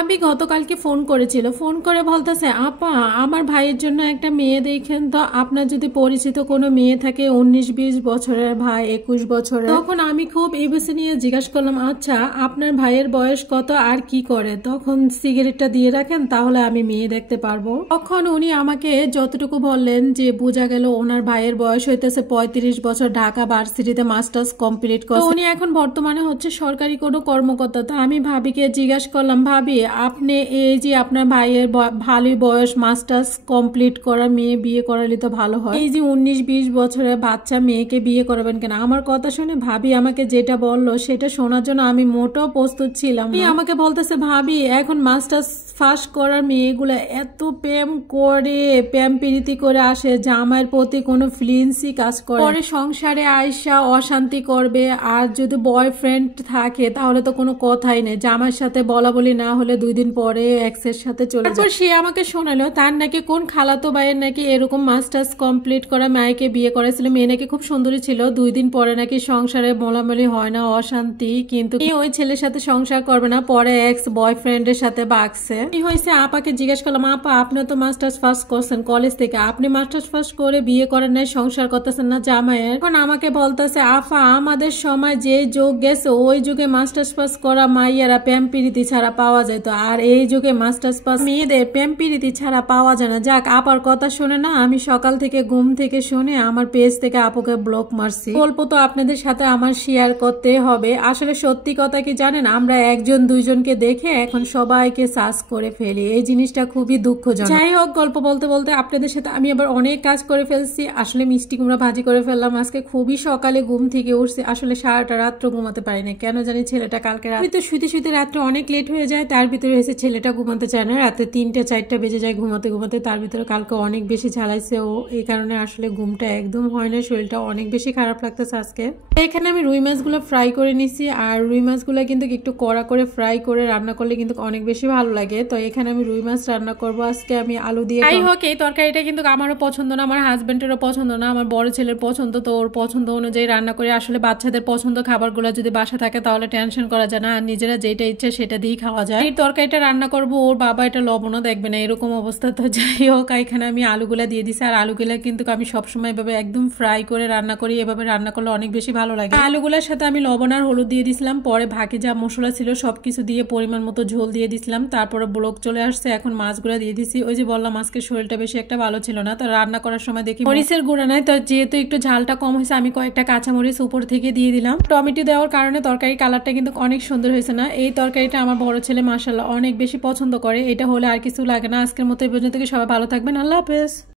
ভাবি গতকালকে ফোন করেছিল, ফোন করে বলতেছে আপা আমার ভাইয়ের জন্য একটা মেয়ে দেখেন তো, আপনার যদি পরিচিত কোনো মেয়ে থাকে 19-20 বছরের ভাই 21 বছরের। তখন আমি খুব এবিসি নিয়ে জিজ্ঞাসা করলাম আচ্ছা আপনার ভাইয়ের বয়স কত আর কি করে, তখন সিগারেটটা দিয়ে রাখেন তাহলে আমি মেয়ে দেখতে পারবো। তখন উনি আমাকে যতটুকু বললেন যে বোঝা গেল ওনার ভাইয়ের বয়স হইতেছে 35 বছর, ঢাকা ভার্সিটিতে মাস্টার্স কমপ্লিট করে উনি এখন বর্তমানে হচ্ছে সরকারি কোনো কর্মকর্তা। তো আমি ভাবিকে জিজ্ঞাসা করলাম ভাবি আপনি এই যে আপনার ভাইয়ের ভালোই বয়স, মাস্টার্স কমপ্লিট করা মেয়ে বিয়ে করালে তো ভালো হয়, এই যে 19-20 বছরের বাচ্চা মেয়েকে বিয়ে করবেন কেন? আমার কথা শুনে ভাবি আমাকে যেটা বললো সেটা শোনার জন্য আমি মোটেও প্রস্তুত ছিলাম না। আমাকে বলতেছে ভাবি এখন মাস্টার্স ফার্স্ট করার মেয়েগুলা এত প্রেম করে, প্রেম প্রীতি করে আসে, জামাইয়ের প্রতি কোনো ফিলিংসই কাজ করে, পরে সংসারে আইসা অশান্তি করবে। আর যদি বয়ফ্রেন্ড থাকে তাহলে তো কোনো কথাই নেই, জামাইয়ের সাথে বলা বলি না হলে 2 দিন পরে এক্সের সাথে চলে যায়। তারপর সে আমাকে শোনালো তার নাকি কোন খালাতো ভাইয়ের নাকি এরকম মাস্টার্স কমপ্লিট করা মেয়েকে বিয়ে করেছিল, মেয়ে নাকি খুব সুন্দরী ছিল, 2 দিন পরে নাকি সংসারে মোলামলি হয় না, অশান্তি, কিন্তু ওই ছেলের সাথে সংসার করবে না, পরে এক্স বয়ফ্রেন্ডের সাথে বাগছে। কি হয়েছে আপাকে জিজ্ঞেস করলাম আপা আপনি তো মাস্টার্স ফার্স্ট করছেন কলেজ থেকে, আপনি মাস্টার্স ফার্স্ট করে বিয়ে করেন নাই, সংসার করতেছেন না জামাইয়ের? এখন আমাকে বলতেছে আফা আমাদের সময় যে যুগ গেছে ওই যুগে মাস্টার্স পাস করা মাইয়ারা প্রেম প্রীতি ছাড়া পাওয়া যেত, আর এই যুগে মাস্টার্স পাস মেয়েদের প্রেম প্রীতি ছাড়া পাওয়া যায় না। যাক আপার কথা শুনে না আমি সকাল থেকে ঘুম থেকে শুনে আমার পেজ থেকে আপুকে ব্লক মারছি। গল্প তো আপনাদের সাথে আমার শেয়ার করতে হবে। আসলে সত্যি কথা কি জানেন, আমরা একজন দুইজনকে দেখে এখন সবাইকে সার্চ করে ফেলি, এই জিনিসটা খুবই দুঃখজনক। যাই হোক গল্প বলতে বলতে আপনাদের সাথে আমি আবার অনেক কাজ করে ফেলছি। আসলে মিষ্টি কুমড়া ভাজি করে ফেললাম আজকে, খুবই সকালে ঘুম থেকে উঠছি, আসলে সারাটা রাত্র ঘুমাতে পারিনি কেন জানি, ছেলেটা কালকে রাতে শুতে শুতে রাত্রে অনেক লেট হয়ে যায়, তার ভিতরে হয়েছে ছেলেটা ঘুমাতে চায় না, রাতে 3টা-4টা বেজে যায় ঘুমাতে ঘুমাতে, তার ভিতরে কালকে অনেক বেশি ঝালাইছে ও, এই কারণে আসলে ঘুমটা একদম হয় না, শরীরটা অনেক বেশি খারাপ লাগতেছে আজকে। এখানে আমি রুই মাছগুলো ফ্রাই করে নিছি, আর রুই মাছগুলো কিন্তু একটু কড়া করে ফ্রাই করে রান্না করলে কিন্তু অনেক বেশি ভালো লাগে। তো এখানে আমি রুই মাছ রান্না করবো আজকে আমি আলু দিয়ে। যাই হোক এই তরকারিটা কিন্তু আমারও পছন্দ না, আমার হাজবেন্ডেরও পছন্দ না, আমার বড় ছেলের পছন্দ, তো ওর পছন্দ অনুযায়ী রান্না করে। আসলে বাচ্চাদের পছন্দ খাবারগুলো যদি বাসা থাকে তাহলে টেনশন করা যায় না, আর নিজেরা যেটা ইচ্ছে সেটা দিয়েই খাওয়া যায়। এই তরকারিটা রান্না করবো, ওর বাবা এটা লবণও দেখবে না এরকম অবস্থা। তো যাই হোক এখানে আমি আলুগুলা দিয়ে দিছি, আর আলুগুলা কিন্তু আমি সবসময় এভাবে একদম ফ্রাই করে রান্না করি, এভাবে রান্না করলে অনেক বেশি ভালো লাগে। আলুগুলার সাথে আমি লবণ আর হলুদ দিয়ে দিছিলাম, পরে বাকি যা মশলা ছিল সবকিছু দিয়ে পরিমাণ মতো ঝোল দিয়ে দিছিলাম, তারপরে ব্লক চলে আসছে। এখন মাছগুলা দিয়ে দিছি, ওই যে বললাম আজকে শরীরটা বেশি একটা ভালো ছিল না, তো রান্না করার সময় দেখি মরিচের গুঁড়া নাই, তো যেহেতু একটু ঝালটা কম হয়েছে আমি কয়েকটা কাঁচামরিচ উপর থেকে দিয়ে দিলাম। টমেটো দেওয়ার কারণে তরকারি কালারটা কিন্তু অনেক সুন্দর হয়েছে না। এই তরকারিটা আমার বড় ছেলে মাশাআল্লাহ অনেক বেশি পছন্দ করে, এটা হলে আর কিছু লাগে না। আজকের মতো এই পর্যন্ত, সবাই ভালো থাকবেন, আল্লাহ হাফেজ।